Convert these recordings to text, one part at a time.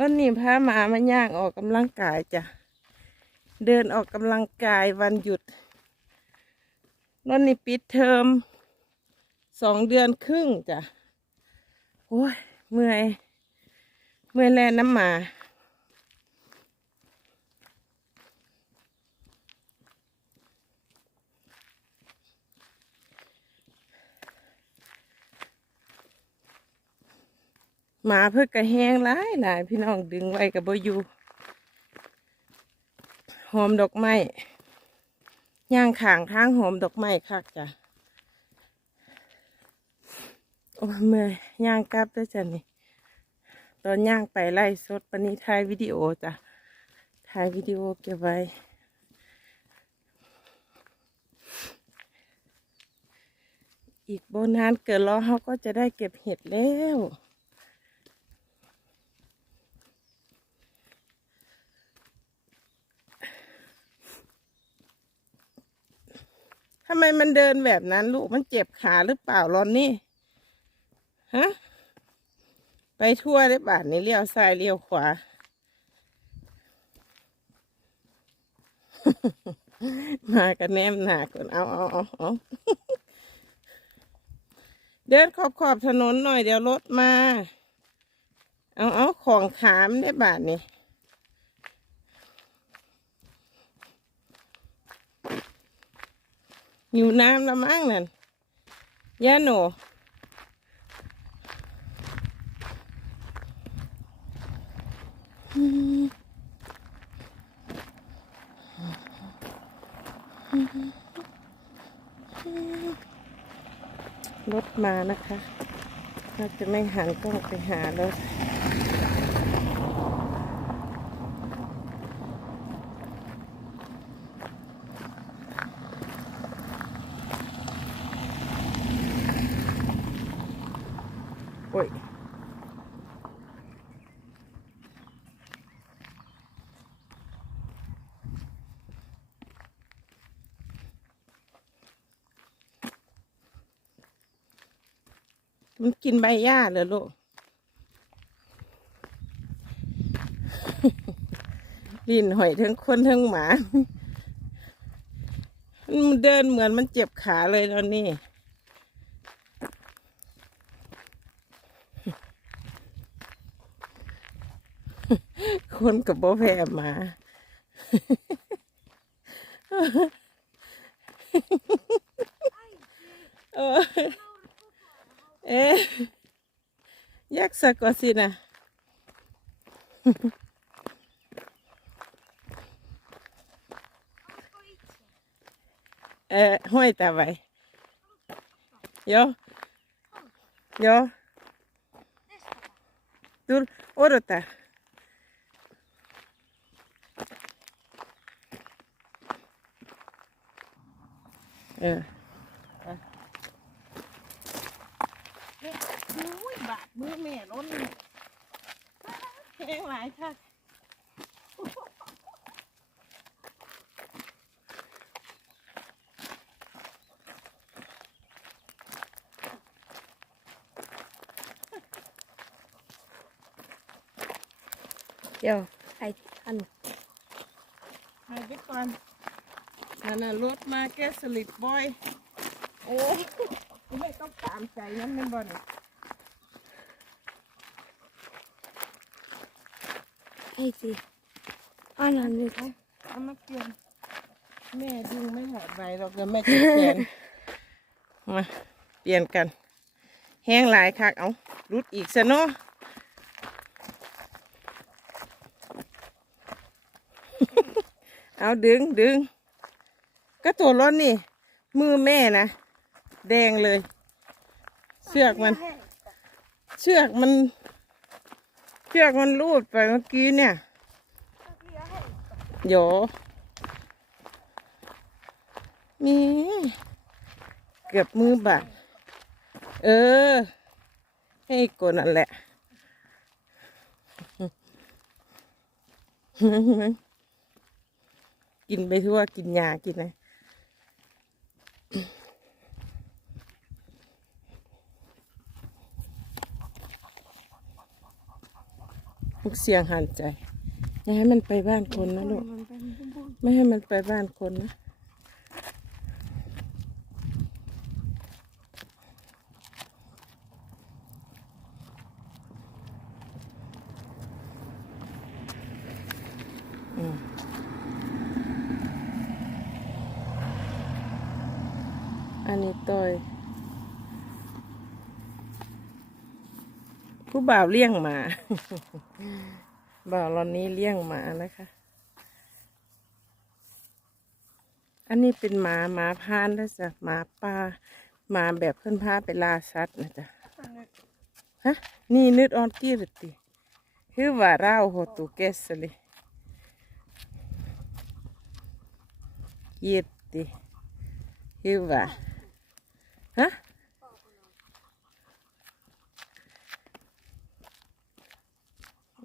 แล้วนี่พาหมามาย่างออกกำลังกายจ้ะ เดินออกกำลังกายวันหยุดแล้วนี่ปิดเทอมสองเดือนครึ่งจ้ะ โอ้ยเมื่อย เมื่อยแลน้ำหมา หมาเพื่อกระแหงหลายหลายพี่น้องดึงไว้กับบอยู่หอมดอกไม้ย่างขางทางหอมดอกไม้คักจ้ะโอ้เมื่อย่างกลับด้วยจ้ะนี่ ตอนย่างไปไล่สดปณิถ่ายวิดีโอจ้ะถ่ายวิดีโอเก็บไว้อีกโบนานเกิดรอเขาก็จะได้เก็บเห็ดแล้ว ทำไมมันเดินแบบนั้นลูกมันเจ็บขาหรือเปล่ารอนนี่ฮะไปทั่วได้บาทนี้เลี้ยวซ้ายเลี้ยวขวา มากันแนมหนาคนเอาเอาเอาเอาเดินขอบขอบถนนหน่อยเดี๋ยวรถมา เอาเอาของขามได้บาทนี้ อยู่น้ำละมั้งนั่นย่าหนูรถมานะคะ เราจะไม่หันกล้องไปหารถ โอ้ยมันกินใบหญ้าเหรอลูกลินหอยทั้งคนทั้งหมา มันเดินเหมือนมันเจ็บขาเลยตอนนี้ คนกับโบแพรมา เออเอ๊ะยักษ์สักกว่าสินะเออห้อยตาไว้โยโยดูโอรตา เอออุ้ยบาดมือแม่ล้นแห้งหลายค่ะเดี๋ยวใครอันหายไปก่อน นั่นน่ะรถมาแกสลิปบอย โอ้ยไม่ต้องตามใจนั่นแม่นบ่เนี่ยให้สิอันนั้นเลยเอามาเปลี่ยนแม่ดึงไม่หอดใบหรอกเดี๋ยวแม่จะเปลี่ยน มาเปลี่ยนกัน แห้งหลายคักเอารุดอีกซะเนาะเอาดึงดึง ก็ตัวร้อนนี่ มือแม่นะ แดงเลย เชือกมัน เชือกมัน เชือกมันรูดไปเมื่อกี้เนี่ยโยมีเกือบมือบาดเออ ให้กนั่นแหละกินไปทั่วกินยากินอะ ลูกเสียงหันใจ อย่าให้มันไปบ้านคนนะลูก ไม่ให้มันไปบ้านคนนะ อันนี้ต้อย ผู้บ่าวเลี้ยงหมา บ่าวรอนนี้เลี้ยงหมานะคะ อันนี้เป็นหมาหมาพานแล้วจ้ะหมาป่าหมาแบบเพื่อนพาไปล่าสัตว์นะจ๊ะฮะนี่นึดออนกี้หรือติคือว่าเราโหตูเกสเลยยีดติคือว่าฮะ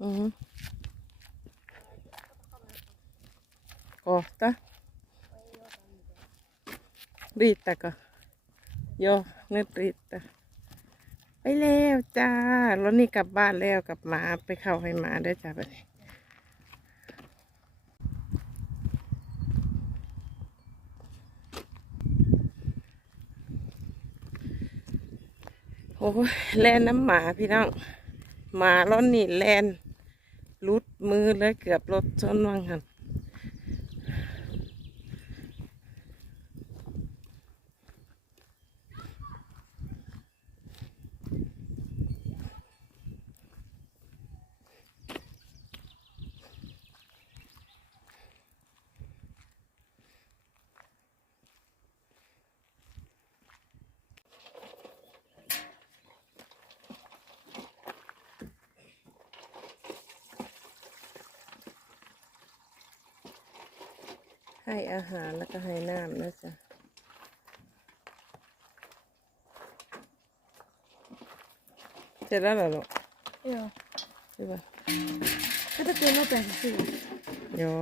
อืม Kohta. Riittääkö? Joo, nyt riittää. ไปแล้วจ้ารถนี่กลับบ้านแล้วกลับมาไปเข้าให้หมาได้จ้าไปโอ้แลนน้ำหมาพี่น้องหมารถนี่แลน มือเลยเกือบรถชนวังหัน ให้อาหารแล้วก็ให้น้ำนะจ๊ะเสร็จแล้วเหรอลูกเดี๋ยวใช่ปะก็จะเกินมาแปดสิบเดี๋ยว